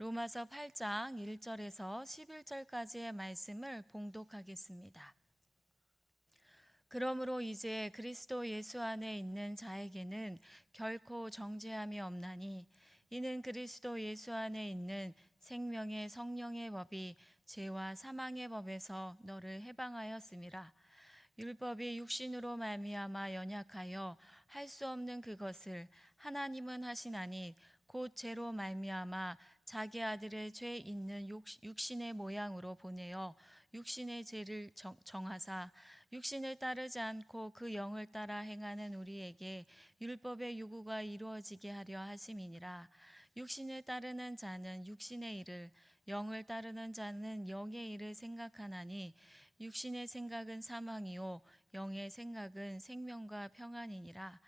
로마서 8장 1절에서 11절까지의 말씀을 봉독하겠습니다. 그러므로 이제 그리스도 예수 안에 있는 자에게는 결코 정죄함이 없나니 이는 그리스도 예수 안에 있는 생명의 성령의 법이 죄와 사망의 법에서 너를 해방하였음이라. 율법이 육신으로 말미암아 연약하여 할 수 없는 그것을 하나님은 하시나니 곧 죄로 말미암아 자기 아들의 죄 있는 육신의 모양으로 보내어 육신의 죄를 정하사 육신을 따르지 않고 그 영을 따라 행하는 우리에게 율법의 요구가 이루어지게 하려 하심이니라. 육신을 따르는 자는 육신의 일을, 영을 따르는 자는 영의 일을 생각하나니 육신의 생각은 사망이요 영의 생각은 생명과 평안이니라.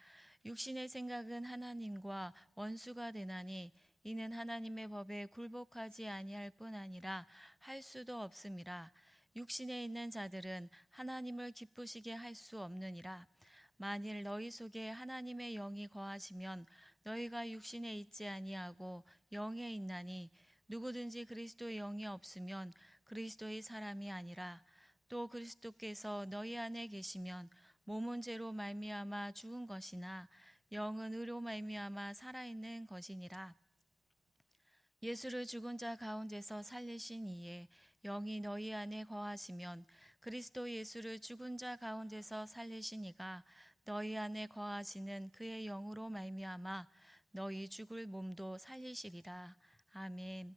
육신의 생각은 하나님과 원수가 되나니 이는 하나님의 법에 굴복하지 아니할 뿐 아니라 할 수도 없음이라. 육신에 있는 자들은 하나님을 기쁘시게 할 수 없느니라. 만일 너희 속에 하나님의 영이 거하시면 너희가 육신에 있지 아니하고 영에 있나니 누구든지 그리스도의 영이 없으면 그리스도의 사람이 아니라. 또 그리스도께서 너희 안에 계시면 몸은 죄로 말미암아 죽은 것이나 영은 의로 말미암아 살아있는 것이니라. 예수를 죽은 자 가운데서 살리신 이에 영이 너희 안에 거하시면 그리스도 예수를 죽은 자 가운데서 살리신 이가 너희 안에 거하시는 그의 영으로 말미암아 너희 죽을 몸도 살리시리라. 아멘.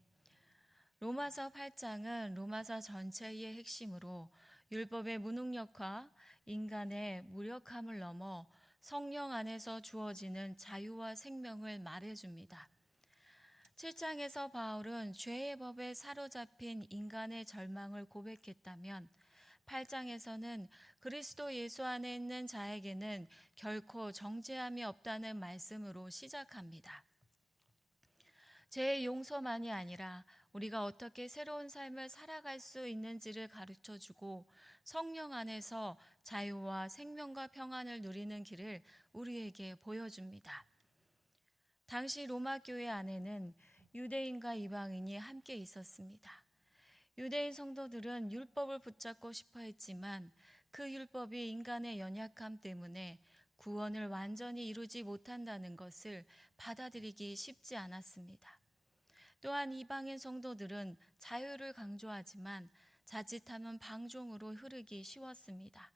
로마서 8장은 로마서 전체의 핵심으로 율법의 무능력과 인간의 무력함을 넘어 성령 안에서 주어지는 자유와 생명을 말해줍니다. 7장에서 바울은 죄의 법에 사로잡힌 인간의 절망을 고백했다면 8장에서는 그리스도 예수 안에 있는 자에게는 결코 정죄함이 없다는 말씀으로 시작합니다. 죄의 용서만이 아니라 우리가 어떻게 새로운 삶을 살아갈 수 있는지를 가르쳐주고 성령 안에서 자유와 생명과 평안을 누리는 길을 우리에게 보여줍니다. 당시 로마 교회 안에는 유대인과 이방인이 함께 있었습니다. 유대인 성도들은 율법을 붙잡고 싶어 했지만 그 율법이 인간의 연약함 때문에 구원을 완전히 이루지 못한다는 것을 받아들이기 쉽지 않았습니다. 또한 이방인 성도들은 자유를 강조하지만 자칫하면 방종으로 흐르기 쉬웠습니다.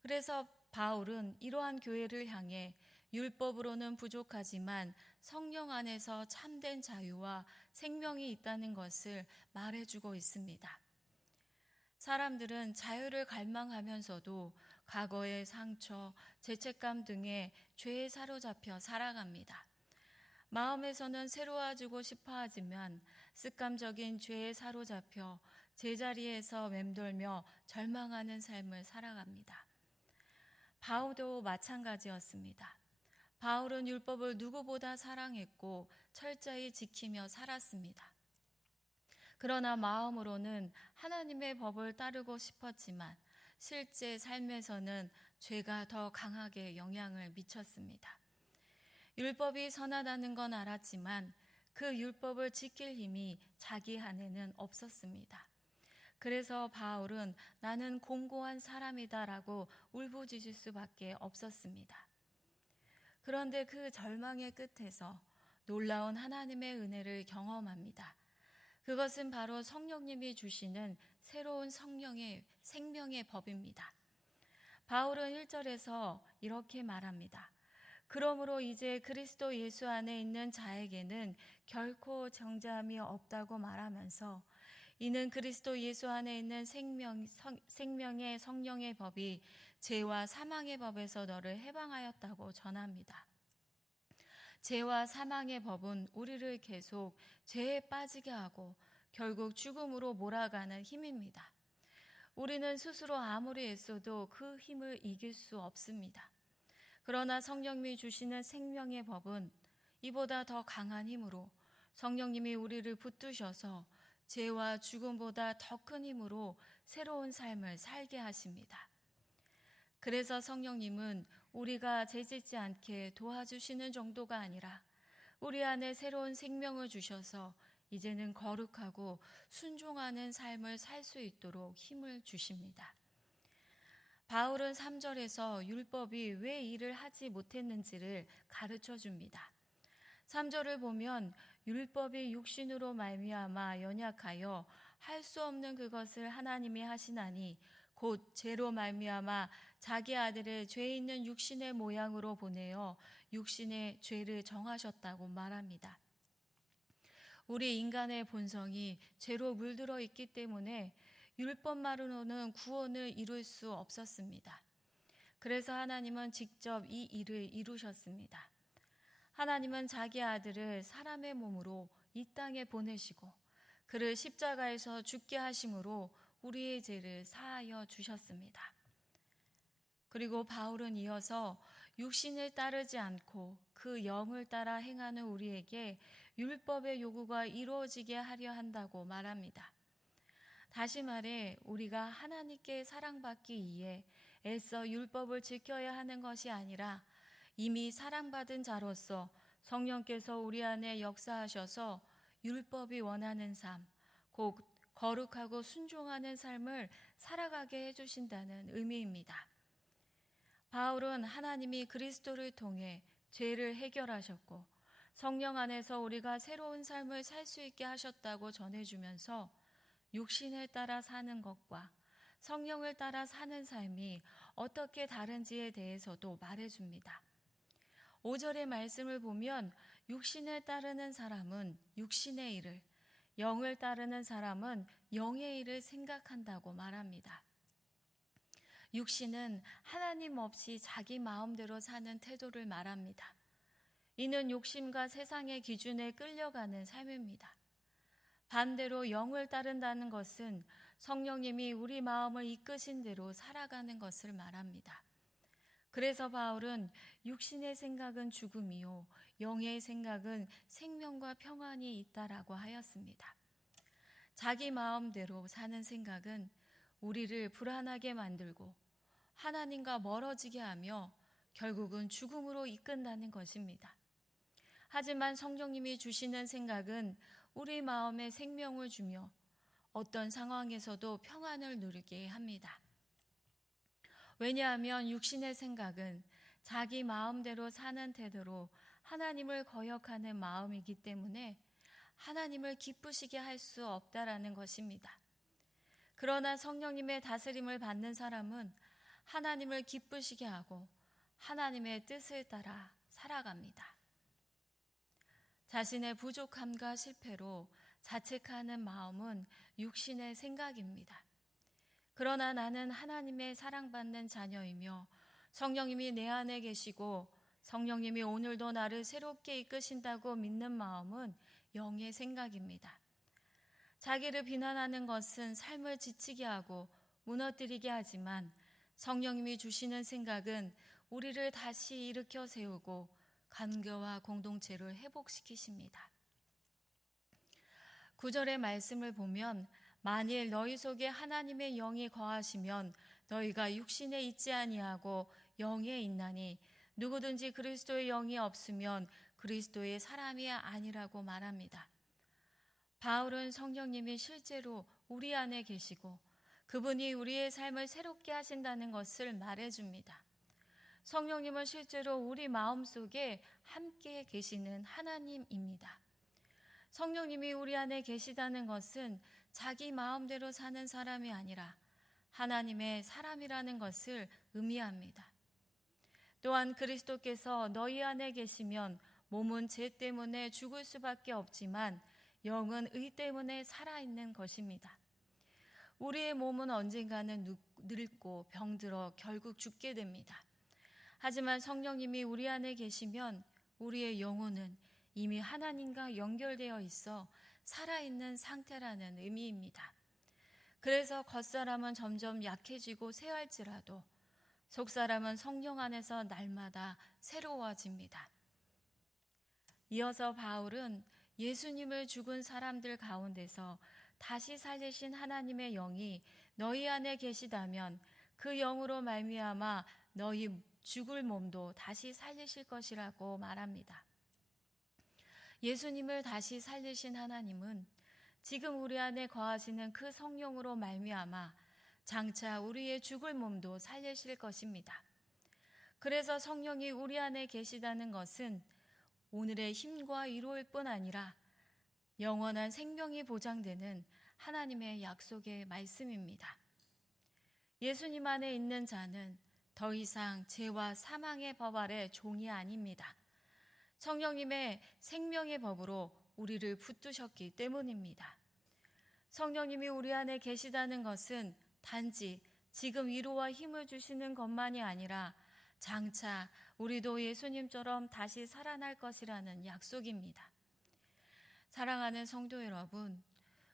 그래서 바울은 이러한 교회를 향해 율법으로는 부족하지만 성령 안에서 참된 자유와 생명이 있다는 것을 말해주고 있습니다. 사람들은 자유를 갈망하면서도 과거의 상처, 죄책감 등의 죄에 사로잡혀 살아갑니다. 마음에서는 새로워지고 싶어 하지만 습관적인 죄에 사로잡혀 제자리에서 맴돌며 절망하는 삶을 살아갑니다. 바울도 마찬가지였습니다. 바울은 율법을 누구보다 사랑했고 철저히 지키며 살았습니다. 그러나 마음으로는 하나님의 법을 따르고 싶었지만 실제 삶에서는 죄가 더 강하게 영향을 미쳤습니다. 율법이 선하다는 건 알았지만 그 율법을 지킬 힘이 자기 안에는 없었습니다. 그래서 바울은 나는 공고한 사람이다라고 울부짖을 수밖에 없었습니다. 그런데 그 절망의 끝에서 놀라운 하나님의 은혜를 경험합니다. 그것은 바로 성령님이 주시는 새로운 성령의 생명의 법입니다. 바울은 1절에서 이렇게 말합니다. 그러므로 이제 그리스도 예수 안에 있는 자에게는 결코 정죄함이 없다고 말하면서 이는 그리스도 예수 안에 있는 생명의 성령의 법이 죄와 사망의 법에서 너를 해방하였다고 전합니다. 죄와 사망의 법은 우리를 계속 죄에 빠지게 하고 결국 죽음으로 몰아가는 힘입니다. 우리는 스스로 아무리 애써도 그 힘을 이길 수 없습니다. 그러나 성령님이 주시는 생명의 법은 이보다 더 강한 힘으로 성령님이 우리를 붙드셔서 죄와 죽음보다 더 큰 힘으로 새로운 삶을 살게 하십니다. 그래서 성령님은 우리가 죄짓지 않게 도와주시는 정도가 아니라 우리 안에 새로운 생명을 주셔서 이제는 거룩하고 순종하는 삶을 살 수 있도록 힘을 주십니다. 바울은 3절에서 율법이 왜 일을 하지 못했는지를 가르쳐 줍니다. 3절을 보면 율법이 육신으로 말미암아 연약하여 할 수 없는 그것을 하나님이 하시나니 곧 죄로 말미암아 자기 아들을 죄 있는 육신의 모양으로 보내어 육신의 죄를 정하셨다고 말합니다. 우리 인간의 본성이 죄로 물들어 있기 때문에 율법만으로는 구원을 이룰 수 없었습니다. 그래서 하나님은 직접 이 일을 이루셨습니다. 하나님은 자기 아들을 사람의 몸으로 이 땅에 보내시고 그를 십자가에서 죽게 하심으로 우리의 죄를 사하여 주셨습니다. 그리고 바울은 이어서 육신을 따르지 않고 그 영을 따라 행하는 우리에게 율법의 요구가 이루어지게 하려 한다고 말합니다. 다시 말해 우리가 하나님께 사랑받기 위해 애써 율법을 지켜야 하는 것이 아니라 이미 사랑받은 자로서 성령께서 우리 안에 역사하셔서 율법이 원하는 삶, 곧 거룩하고 순종하는 삶을 살아가게 해주신다는 의미입니다. 바울은 하나님이 그리스도를 통해 죄를 해결하셨고 성령 안에서 우리가 새로운 삶을 살 수 있게 하셨다고 전해주면서 육신을 따라 사는 것과 성령을 따라 사는 삶이 어떻게 다른지에 대해서도 말해줍니다. 5절의 말씀을 보면 육신을 따르는 사람은 육신의 일을, 영을 따르는 사람은 영의 일을 생각한다고 말합니다. 육신은 하나님 없이 자기 마음대로 사는 태도를 말합니다. 이는 욕심과 세상의 기준에 끌려가는 삶입니다. 반대로 영을 따른다는 것은 성령님이 우리 마음을 이끄신 대로 살아가는 것을 말합니다. 그래서 바울은 육신의 생각은 죽음이요 영의 생각은 생명과 평안이 있다라고 하였습니다. 자기 마음대로 사는 생각은 우리를 불안하게 만들고 하나님과 멀어지게 하며 결국은 죽음으로 이끈다는 것입니다. 하지만 성령님이 주시는 생각은 우리 마음에 생명을 주며 어떤 상황에서도 평안을 누리게 합니다. 왜냐하면 육신의 생각은 자기 마음대로 사는 태도로 하나님을 거역하는 마음이기 때문에 하나님을 기쁘시게 할 수 없다라는 것입니다. 그러나 성령님의 다스림을 받는 사람은 하나님을 기쁘시게 하고 하나님의 뜻을 따라 살아갑니다. 자신의 부족함과 실패로 자책하는 마음은 육신의 생각입니다. 그러나 나는 하나님의 사랑받는 자녀이며 성령님이 내 안에 계시고 성령님이 오늘도 나를 새롭게 이끄신다고 믿는 마음은 영의 생각입니다. 자기를 비난하는 것은 삶을 지치게 하고 무너뜨리게 하지만 성령님이 주시는 생각은 우리를 다시 일으켜 세우고 관계와 공동체를 회복시키십니다. 9절의 말씀을 보면 만일 너희 속에 하나님의 영이 거하시면 너희가 육신에 있지 아니하고 영에 있나니 누구든지 그리스도의 영이 없으면 그리스도의 사람이 아니라고 말합니다. 바울은 성령님이 실제로 우리 안에 계시고 그분이 우리의 삶을 새롭게 하신다는 것을 말해줍니다. 성령님은 실제로 우리 마음속에 함께 계시는 하나님입니다. 성령님이 우리 안에 계시다는 것은 자기 마음대로 사는 사람이 아니라 하나님의 사람이라는 것을 의미합니다. 또한 그리스도께서 너희 안에 계시면 몸은 죄 때문에 죽을 수밖에 없지만 영은 의 때문에 살아있는 것입니다. 우리의 몸은 언젠가는 늙고 병들어 결국 죽게 됩니다. 하지만 성령님이 우리 안에 계시면 우리의 영혼은 이미 하나님과 연결되어 있어 살아있는 상태라는 의미입니다. 그래서 겉사람은 점점 약해지고 쇠할지라도 속사람은 성령 안에서 날마다 새로워집니다. 이어서 바울은 예수님을 죽은 사람들 가운데서 다시 살리신 하나님의 영이 너희 안에 계시다면 그 영으로 말미암아 너희 죽을 몸도 다시 살리실 것이라고 말합니다. 예수님을 다시 살리신 하나님은 지금 우리 안에 거하시는 그 성령으로 말미암아 장차 우리의 죽을 몸도 살리실 것입니다. 그래서 성령이 우리 안에 계시다는 것은 오늘의 힘과 위로일 뿐 아니라 영원한 생명이 보장되는 하나님의 약속의 말씀입니다. 예수님 안에 있는 자는 더 이상 죄와 사망의 법 아래 종이 아닙니다. 성령님의 생명의 법으로 우리를 붙드셨기 때문입니다. 성령님이 우리 안에 계시다는 것은 단지 지금 위로와 힘을 주시는 것만이 아니라 장차 우리도 예수님처럼 다시 살아날 것이라는 약속입니다. 사랑하는 성도 여러분,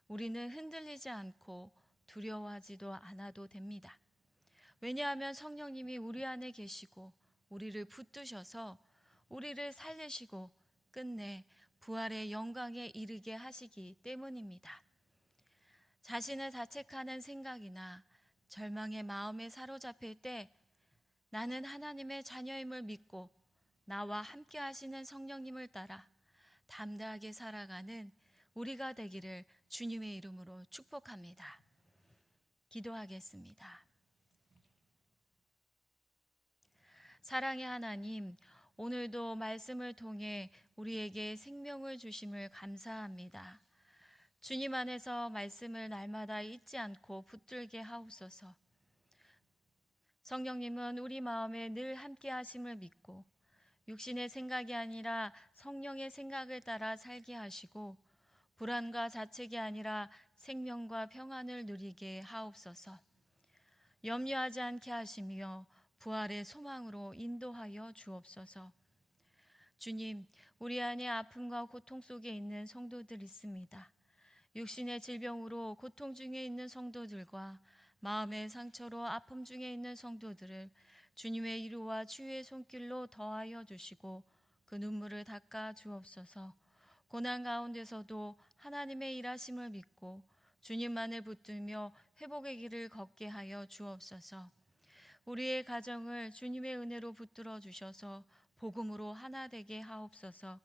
우리는 흔들리지 않고 두려워하지도 않아도 됩니다. 왜냐하면 성령님이 우리 안에 계시고 우리를 붙드셔서 우리를 살리시고 끝내 부활의 영광에 이르게 하시기 때문입니다. 자신을 자책하는 생각이나 절망의 마음에 사로잡힐 때 나는 하나님의 자녀임을 믿고 나와 함께 하시는 성령님을 따라 담대하게 살아가는 우리가 되기를 주님의 이름으로 축복합니다. 기도하겠습니다. 사랑의 하나님, 오늘도 말씀을 통해 우리에게 생명을 주심을 감사합니다. 주님 안에서 말씀을 날마다 잊지 않고 붙들게 하옵소서. 성령님은 우리 마음에 늘 함께 하심을 믿고 육신의 생각이 아니라 성령의 생각을 따라 살게 하시고 불안과 자책이 아니라 생명과 평안을 누리게 하옵소서. 염려하지 않게 하시며 부활의 소망으로 인도하여 주옵소서. 주님, 우리 안에 아픔과 고통 속에 있는 성도들 있습니다. 육신의 질병으로 고통 중에 있는 성도들과 마음의 상처로 아픔 중에 있는 성도들을 주님의 위로와 주의 손길로 더하여 주시고 그 눈물을 닦아 주옵소서. 고난 가운데서도 하나님의 일하심을 믿고 주님만을 붙들며 회복의 길을 걷게 하여 주옵소서. 우리의 가정을 주님의 은혜로 붙들어 주셔서 복음으로 하나 되게 하옵소서.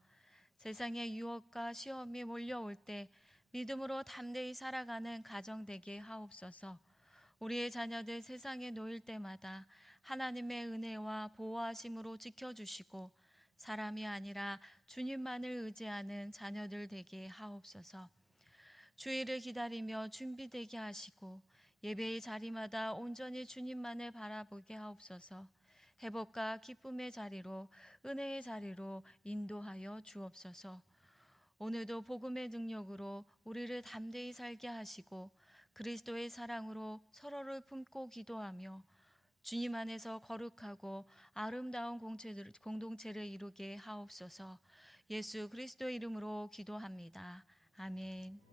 세상의 유혹과 시험이 몰려올 때 믿음으로 담대히 살아가는 가정 되게 하옵소서. 우리의 자녀들 세상에 놓일 때마다 하나님의 은혜와 보호하심으로 지켜주시고 사람이 아니라 주님만을 의지하는 자녀들 되게 하옵소서. 주일을 기다리며 준비되게 하시고 예배의 자리마다 온전히 주님만을 바라보게 하옵소서. 회복과 기쁨의 자리로 은혜의 자리로 인도하여 주옵소서. 오늘도 복음의 능력으로 우리를 담대히 살게 하시고 그리스도의 사랑으로 서로를 품고 기도하며 주님 안에서 거룩하고 아름다운 공동체를 이루게 하옵소서. 예수 그리스도의 이름으로 기도합니다. 아멘.